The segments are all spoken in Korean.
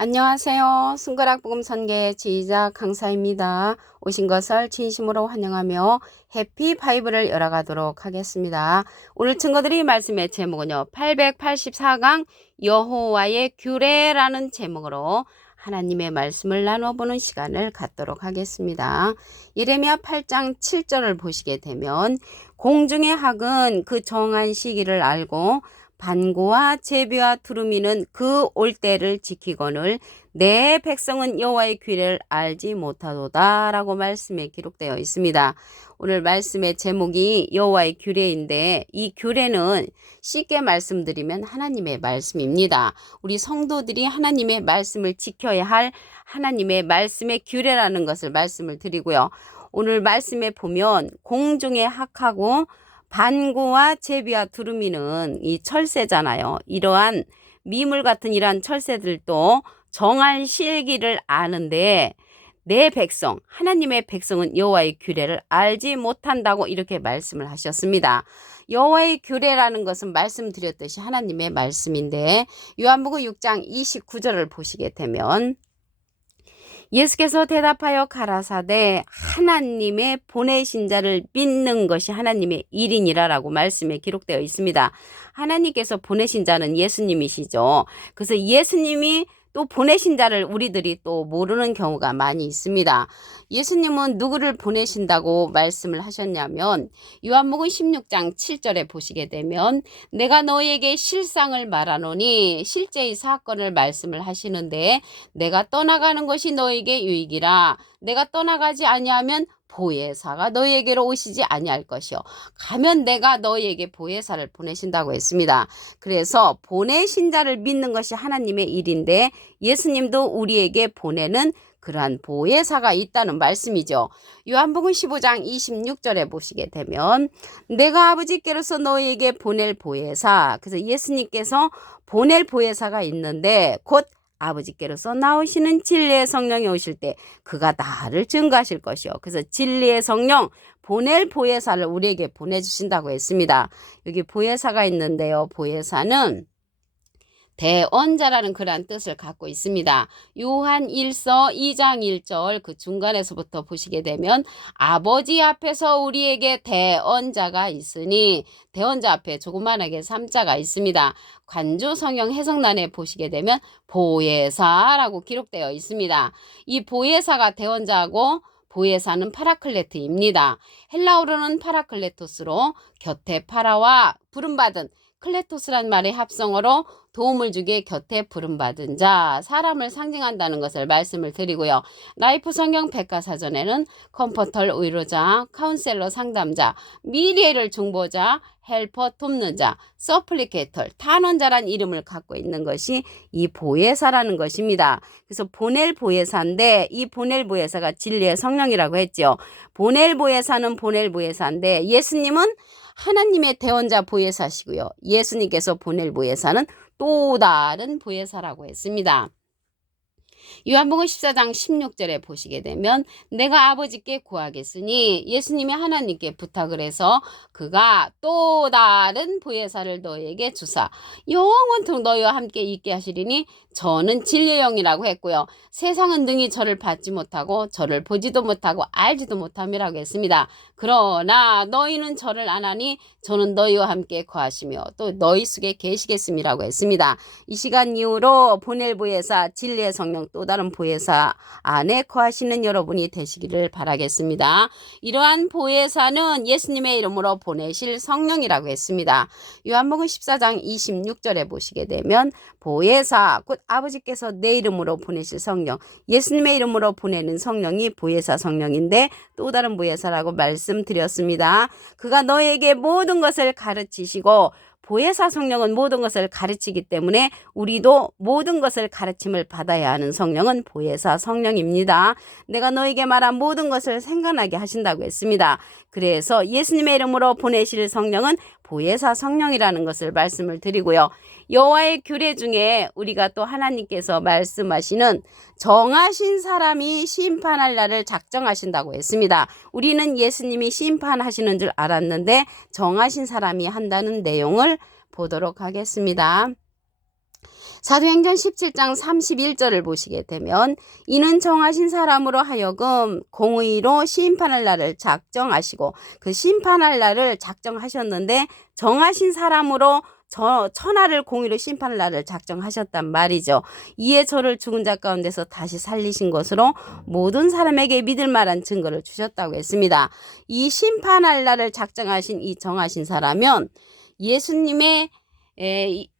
안녕하세요. 승거락 복음 선계 지휘자 강사입니다. 오신 것을 진심으로 환영하며 해피 바이블을 열어가도록 하겠습니다. 오늘 증거드릴 말씀의 제목은요. 884강 여호와의 규례라는 제목으로 하나님의 말씀을 나눠보는 시간을 갖도록 하겠습니다. 예레미야 8장 7절을 보시게 되면 공중의 학은 그 정한 시기를 알고 반고와 제비와 두루미는 그 올 때를 지키거늘 내 백성은 여호와의 규례를 알지 못하도다 라고 말씀에 기록되어 있습니다. 오늘 말씀의 제목이 여호와의 규례인데 이 규례는 쉽게 말씀드리면 하나님의 말씀입니다. 우리 성도들이 하나님의 말씀을 지켜야 할 하나님의 말씀의 규례라는 것을 말씀을 드리고요. 오늘 말씀에 보면 공중의 학하고 반고와 제비와 두루미는 이 철새잖아요. 이러한 미물 같은 이러한 철새들도 정한 시기를 아는데 내 백성, 하나님의 백성은 여호와의 규례를 알지 못한다고 이렇게 말씀을 하셨습니다. 여호와의 규례라는 것은 말씀드렸듯이 하나님의 말씀인데 요한복음 6장 29절을 보시게 되면 예수께서 대답하여 가라사대 하나님의 보내신 자를 믿는 것이 하나님의 일이니라라고 말씀에 기록되어 있습니다. 하나님께서 보내신 자는 예수님이시죠. 그래서 예수님이 또 보내신 자를 우리들이 또 모르는 경우가 많이 있습니다. 예수님은 누구를 보내신다고 말씀을 하셨냐면 요한복음 16장 7절에 보시게 되면 내가 너에게 실상을 말하노니 실제의 사건을 말씀을 하시는데 내가 떠나가는 것이 너에게 유익이라 내가 떠나가지 아니하면 보혜사가 너희에게로 오시지 아니할 것이요 가면 내가 너희에게 보혜사를 보내신다고 했습니다. 그래서 보내신 자를 믿는 것이 하나님의 일인데 예수님도 우리에게 보내는 그러한 보혜사가 있다는 말씀이죠. 요한복음 15장 26절에 보시게 되면 내가 아버지께로서 너희에게 보낼 보혜사, 그래서 예수님께서 보낼 보혜사가 있는데 곧 아버지께로서 나오시는 진리의 성령이 오실 때 그가 나를 증거하실 것이요. 그래서 진리의 성령 보낼 보혜사를 우리에게 보내주신다고 했습니다. 여기 보혜사가 있는데요. 보혜사는 대언자라는 그러한 뜻을 갖고 있습니다. 요한 1서 2장 1절 그 중간에서부터 보시게 되면 아버지 앞에서 우리에게 대언자가 있으니 대언자 앞에 조그만하게 3자가 있습니다. 관주 성경 해석란에 보시게 되면 보혜사라고 기록되어 있습니다. 이 보혜사가 대언자하고 보혜사는 파라클레트입니다. 헬라어로는 파라클레토스로 곁에 파라와 부름받은 클레토스란 말의 합성어로 도움을 주게 곁에 부름받은 자, 사람을 상징한다는 것을 말씀을 드리고요. 라이프 성경 백과사전에는 컴포터 위로자, 카운셀러 상담자, 미래를 중보자, 헬퍼 돕는 자, 서플리케이터, 탄원자란 이름을 갖고 있는 것이 이 보혜사라는 것입니다. 그래서 보낼 보혜사인데 이 보낼 보혜사가 진리의 성령이라고 했죠. 보낼 보혜사는 보낼 보혜사인데 예수님은 하나님의 대언자 보혜사시고요. 예수님께서 보낼 보혜사는 또 다른 보혜사라고 했습니다. 요한복음 14장 16절에 보시게 되면 내가 아버지께 구하겠으니 예수님이 하나님께 부탁을 해서 그가 또 다른 보혜사를 너에게 주사 영원토록 너희와 함께 있게 하시리니 저는 진리의 영이라고 했고요. 세상은 능히 저를 받지 못하고 저를 보지도 못하고 알지도 못함이라고 했습니다. 그러나 너희는 저를 아나니 저는 너희와 함께 거하시며 또 너희 속에 계시겠음이라고 했습니다. 이 시간 이후로 보낼 보혜사 진리의 성령 또 다른 보혜사 안에 거하시는 여러분이 되시기를 바라겠습니다. 이러한 보혜사는 예수님의 이름으로 보내실 성령이라고 했습니다. 요한복음 14장 26절에 보시게 되면 보혜사 곧 아버지께서 내 이름으로 보내실 성령, 예수님의 이름으로 보내는 성령이 보혜사 성령인데 또 다른 보혜사라고 말씀드렸습니다. 그가 너에게 모든 것을 가르치시고 보혜사 성령은 모든 것을 가르치기 때문에 우리도 모든 것을 가르침을 받아야 하는 성령은 보혜사 성령입니다. 내가 너에게 말한 모든 것을 생각나게 하신다고 했습니다. 그래서 예수님의 이름으로 보내실 성령은 보혜사 성령이라는 것을 말씀을 드리고요. 여호와의 규례 중에 우리가 또 하나님께서 말씀하시는 정하신 사람이 심판할 날을 작정하신다고 했습니다. 우리는 예수님이 심판하시는 줄 알았는데 정하신 사람이 한다는 내용을 보도록 하겠습니다. 사도행전 17장 31절을 보시게 되면 이는 정하신 사람으로 하여금 공의로 심판할 날을 작정하시고, 그 심판할 날을 작정하셨는데 정하신 사람으로 천하를 공의로 심판할 날을 작정하셨단 말이죠. 이에 저를 죽은 자 가운데서 다시 살리신 것으로 모든 사람에게 믿을 만한 증거를 주셨다고 했습니다. 이 심판할 날을 작정하신 이 정하신 사람은 예수님의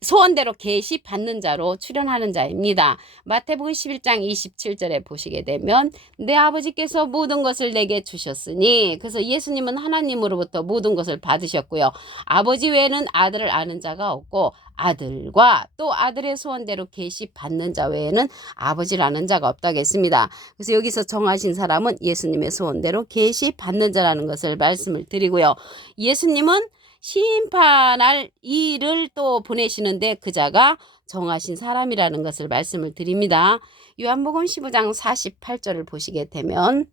소원대로 계시 받는 자로 출현하는 자입니다. 마태복음 11장 27절에 보시게 되면 내 아버지께서 모든 것을 내게 주셨으니, 그래서 예수님은 하나님으로부터 모든 것을 받으셨고요. 아버지 외에는 아들을 아는 자가 없고 아들과 또 아들의 소원대로 계시 받는 자 외에는 아버지를 아는 자가 없다고 했습니다. 그래서 여기서 정하신 사람은 예수님의 소원대로 계시 받는 자라는 것을 말씀을 드리고요. 예수님은 심판할 이를 또 보내시는데 그 자가 정하신 사람이라는 것을 말씀을 드립니다. 요한복음 15장 48절을 보시게 되면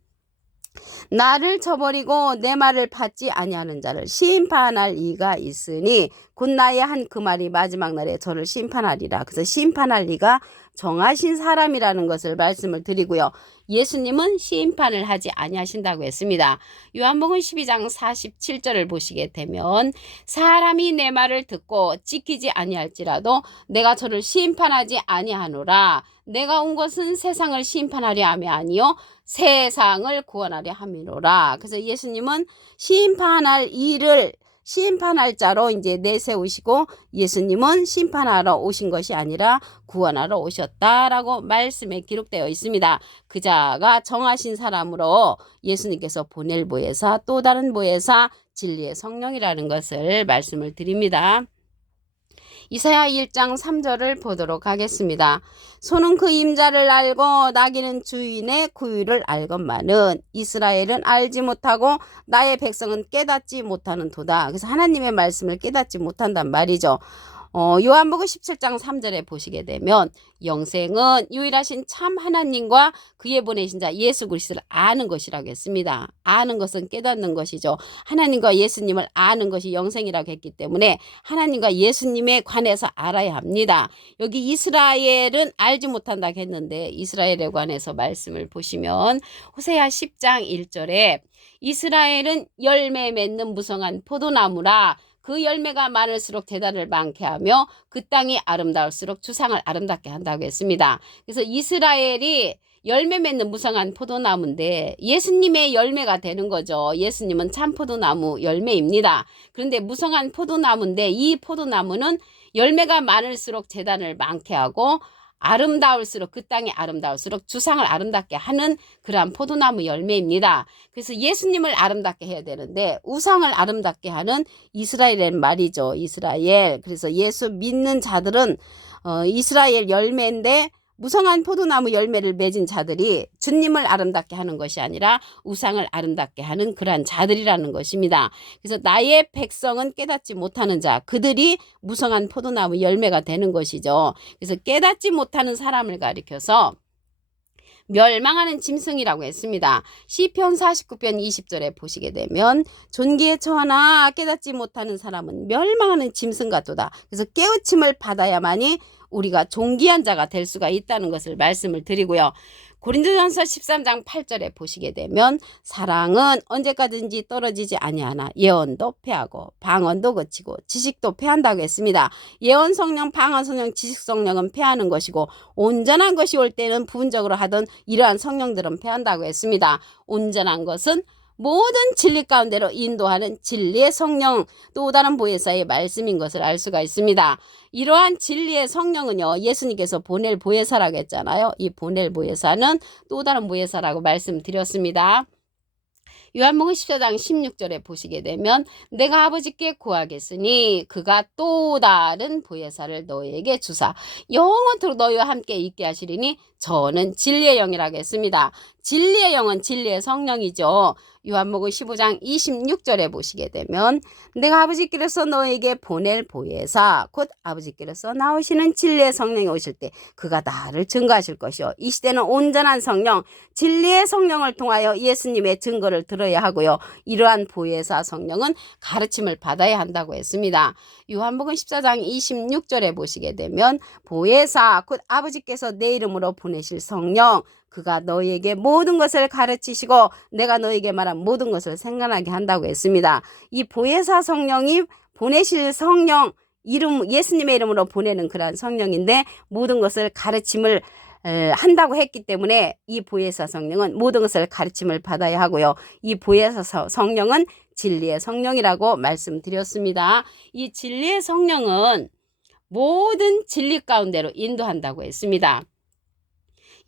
나를 저버리고 내 말을 받지 아니하는 자를 심판할 이가 있으니 곧 나의 한 그 말이 마지막 날에 저를 심판하리라. 그래서 심판할 이가 정하신 사람이라는 것을 말씀을 드리고요. 예수님은 심판을 하지 아니하신다고 했습니다. 요한복음 12장 47절을 보시게 되면 사람이 내 말을 듣고 지키지 아니할지라도 내가 저를 심판하지 아니하노라. 내가 온 것은 세상을 심판하려 함이 아니요 세상을 구원하려 함이로라. 그래서 예수님은 심판할 일을 심판할 자로 이제 내세우시고, 예수님은 심판하러 오신 것이 아니라 구원하러 오셨다라고 말씀에 기록되어 있습니다. 그 자가 정하신 사람으로 예수님께서 보낼 보혜사, 또 다른 보혜사, 진리의 성령이라는 것을 말씀을 드립니다. 이사야 1장 3절을 보도록 하겠습니다. 소는 그 임자를 알고 나귀는 주인의 구유를 알건만은 이스라엘은 알지 못하고 나의 백성은 깨닫지 못하는 도다. 그래서 하나님의 말씀을 깨닫지 못한단 말이죠. 요한복음 17장 3절에 보시게 되면 영생은 유일하신 참 하나님과 그의 보내신 자 예수 그리스도를 아는 것이라고 했습니다. 아는 것은 깨닫는 것이죠. 하나님과 예수님을 아는 것이 영생이라고 했기 때문에 하나님과 예수님에 관해서 알아야 합니다. 여기 이스라엘은 알지 못한다고 했는데 이스라엘에 관해서 말씀을 보시면 호세아 10장 1절에 이스라엘은 열매 맺는 무성한 포도나무라. 그 열매가 많을수록 재단을 많게 하며 그 땅이 아름다울수록 주상을 아름답게 한다고 했습니다. 그래서 이스라엘이 열매 맺는 무성한 포도나무인데 예수님의 열매가 되는 거죠. 예수님은 참 포도나무 열매입니다. 그런데 무성한 포도나무인데 이 포도나무는 열매가 많을수록 재단을 많게 하고 아름다울수록 그 땅이 아름다울수록 주상을 아름답게 하는 그러한 포도나무 열매입니다. 그래서 예수님을 아름답게 해야 되는데 우상을 아름답게 하는 이스라엘이라는 말이죠. 이스라엘. 그래서 예수 믿는 자들은 이스라엘 열매인데 무성한 포도나무 열매를 맺은 자들이 주님을 아름답게 하는 것이 아니라 우상을 아름답게 하는 그러한 자들이라는 것입니다. 그래서 나의 백성은 깨닫지 못하는 자, 그들이 무성한 포도나무 열매가 되는 것이죠. 그래서 깨닫지 못하는 사람을 가리켜서 멸망하는 짐승이라고 했습니다. 시편 49편 20절에 보시게 되면 존귀에 처하나 깨닫지 못하는 사람은 멸망하는 짐승 같도다. 그래서 깨우침을 받아야만이 우리가 존귀한 자가 될 수가 있다는 것을 말씀을 드리고요. 고린도전서 13장 8절에 보시게 되면 사랑은 언제까지든지 떨어지지 아니하나 예언도 패하고 방언도 거치고 지식도 패한다고 했습니다. 예언 성령, 방언 성령, 지식 성령은 패하는 것이고 온전한 것이 올 때는 부분적으로 하던 이러한 성령들은 패한다고 했습니다. 온전한 것은 모든 진리 가운데로 인도하는 진리의 성령, 또 다른 보혜사의 말씀인 것을 알 수가 있습니다. 이러한 진리의 성령은요, 예수님께서 보낼 보혜사라고 했잖아요. 이 보낼 보혜사는 또 다른 보혜사라고 말씀드렸습니다. 요한복음 14장 16절에 보시게 되면 내가 아버지께 구하겠으니 그가 또 다른 보혜사를 너희에게 주사 영원토록 너희와 함께 있게 하시리니 저는 진리의 영이라고 했습니다. 진리의 영은 진리의 성령이죠. 요한복음 15장 26절에 보시게 되면 내가 아버지께로서 너에게 보낼 보혜사 곧 아버지께로서 나오시는 진리의 성령이 오실 때 그가 나를 증거하실 것이요. 이 시대는 온전한 성령, 진리의 성령을 통하여 예수님의 증거를 들어야 하고요. 이러한 보혜사 성령은 가르침을 받아야 한다고 했습니다. 요한복음 14장 26절에 보시게 되면 보혜사 곧 아버지께서 내 이름으로 보내실 성령 그가 너희에게 모든 것을 가르치시고 내가 너희에게 말한 모든 것을 생각나게 한다고 했습니다. 이 보혜사 성령이 보내실 성령 예수님의 이름으로 보내는 그러한 성령인데 모든 것을 가르침을 한다고 했기 때문에 이 보혜사 성령은 모든 것을 가르침을 받아야 하고요. 이 보혜사 성령은 진리의 성령이라고 말씀드렸습니다. 이 진리의 성령은 모든 진리 가운데로 인도한다고 했습니다.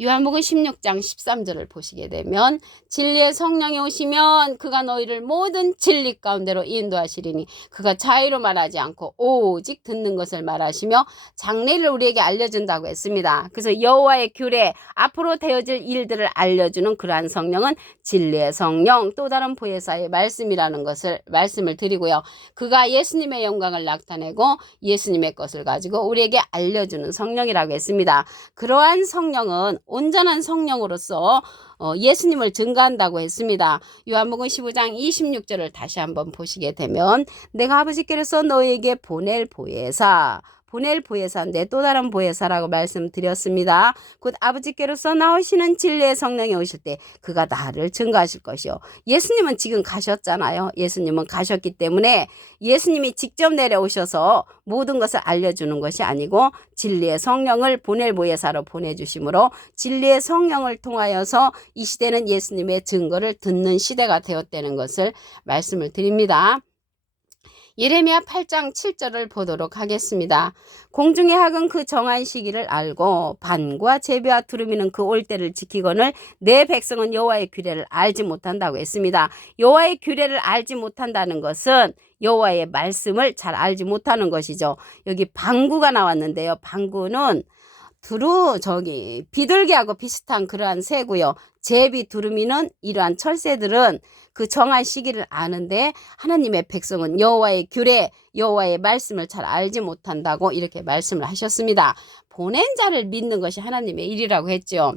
요한복음 16장 13절을 보시게 되면 진리의 성령이 오시면 그가 너희를 모든 진리 가운데로 인도하시리니 그가 자유로 말하지 않고 오직 듣는 것을 말하시며 장래를 우리에게 알려준다고 했습니다. 그래서 여호와의 규례 앞으로 되어질 일들을 알려주는 그러한 성령은 진리의 성령 또 다른 보혜사의 말씀이라는 것을 말씀을 드리고요. 그가 예수님의 영광을 나타내고 예수님의 것을 가지고 우리에게 알려주는 성령이라고 했습니다. 그러한 성령은 온전한 성령으로서 예수님을 증거한다고 했습니다. 요한복음 15장 26절을 다시 한번 보시게 되면 내가 아버지께로서 너에게 보낼 보혜사 내 또 다른 보혜사라고 말씀드렸습니다. 곧 아버지께로서 나오시는 진리의 성령이 오실 때 그가 나를 증거하실 것이요. 예수님은 지금 가셨잖아요. 예수님은 가셨기 때문에 예수님이 직접 내려오셔서 모든 것을 알려주는 것이 아니고 진리의 성령을 보낼 보혜사로 보내주심으로 진리의 성령을 통하여서 이 시대는 예수님의 증거를 듣는 시대가 되었다는 것을 말씀을 드립니다. 예레미야 8장 7절을 보도록 하겠습니다. 공중의 학은 그 정한 시기를 알고 반과 제비와 두루미는 그 올 때를 지키거늘 내 백성은 여호와의 규례를 알지 못한다고 했습니다. 여호와의 규례를 알지 못한다는 것은 여호와의 말씀을 잘 알지 못하는 것이죠. 여기 방구가 나왔는데요. 방구는 비둘기하고 비슷한 그러한 새고요. 제비, 두루미는 이러한 철새들은 그 정한 시기를 아는데 하나님의 백성은 여호와의 규례, 여호와의 말씀을 잘 알지 못한다고 이렇게 말씀을 하셨습니다. 보낸 자를 믿는 것이 하나님의 일이라고 했죠.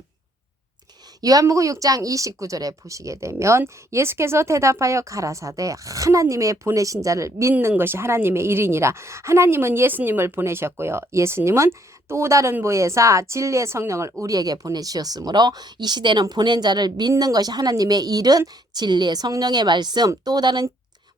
요한복음 6장 29절에 보시게 되면 예수께서 대답하여 가라사대 하나님의 보내신 자를 믿는 것이 하나님의 일이니라. 하나님은 예수님을 보내셨고요. 예수님은 또 다른 보혜사 진리의 성령을 우리에게 보내주셨으므로 이 시대는 보낸 자를 믿는 것이 하나님의 일은 진리의 성령의 말씀 또 다른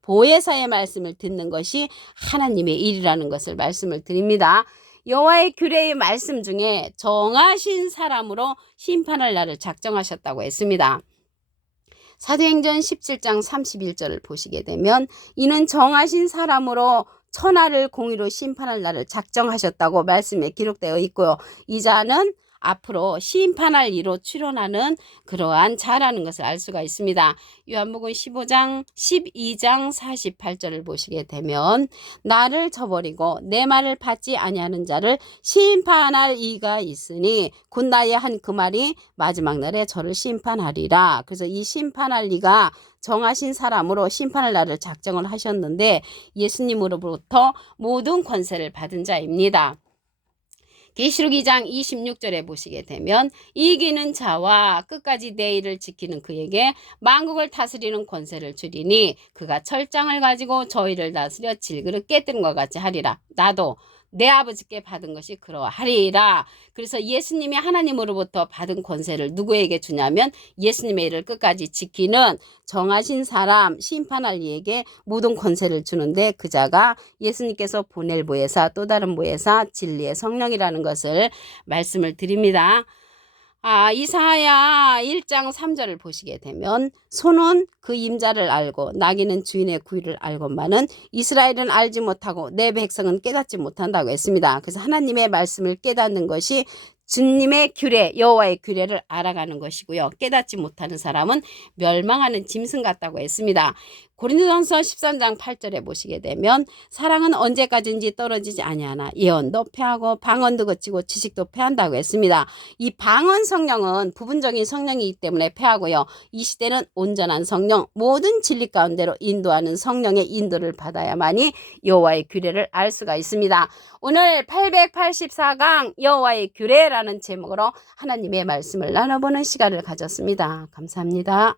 보혜사의 말씀을 듣는 것이 하나님의 일이라는 것을 말씀을 드립니다. 여호와의 규례의 말씀 중에 정하신 사람으로 심판할 날을 작정하셨다고 했습니다. 사도행전 17장 31절을 보시게 되면 이는 정하신 사람으로 천하를 공의로 심판할 날을 작정하셨다고 말씀에 기록되어 있고요. 이 자는 앞으로 심판할 이로 출현하는 그러한 자라는 것을 알 수가 있습니다. 요한복음 12장 48절을 보시게 되면 나를 저버리고 내 말을 받지 아니하는 자를 심판할 이가 있으니 곧 나의 한 그 말이 마지막 날에 저를 심판하리라. 그래서 이 심판할 이가 정하신 사람으로 심판할 날을 작정을 하셨는데 예수님으로부터 모든 권세를 받은 자입니다. 계시록 2장 26절에 보시게 되면 이기는 자와 끝까지 내 일을 지키는 그에게 만국을 다스리는 권세를 주리니 그가 철장을 가지고 저희를 다스려 질그릇 깨뜨린 것 같이 하리라. 나도 내 아버지께 받은 것이 그러하리라. 그래서 예수님이 하나님으로부터 받은 권세를 누구에게 주냐면 예수님의 일을 끝까지 지키는 정하신 사람 심판할 이에게 모든 권세를 주는데 그 자가 예수님께서 보낼 보혜사 또 다른 보혜사 진리의 성령이라는 것을 말씀을 드립니다. 이사야 1장 3절을 보시게 되면 소는 그 임자를 알고 나귀는 주인의 구유를 알고만은 이스라엘은 알지 못하고 내 백성은 깨닫지 못한다고 했습니다. 그래서 하나님의 말씀을 깨닫는 것이 주님의 규례, 여호와의 규례를 알아가는 것이고요. 깨닫지 못하는 사람은 멸망하는 짐승 같다고 했습니다. 고린도전서 13장 8절에 보시게 되면 사랑은 언제까지인지 떨어지지 아니하나 예언도 패하고 방언도 그치고 지식도 패한다고 했습니다. 이 방언 성령은 부분적인 성령이기 때문에 패하고요. 이 시대는 온전한 성령, 모든 진리 가운데로 인도하는 성령의 인도를 받아야만이 여호와의 규례를 알 수가 있습니다. 오늘 884강 여호와의 규례라는 제목으로 하나님의 말씀을 나눠보는 시간을 가졌습니다. 감사합니다.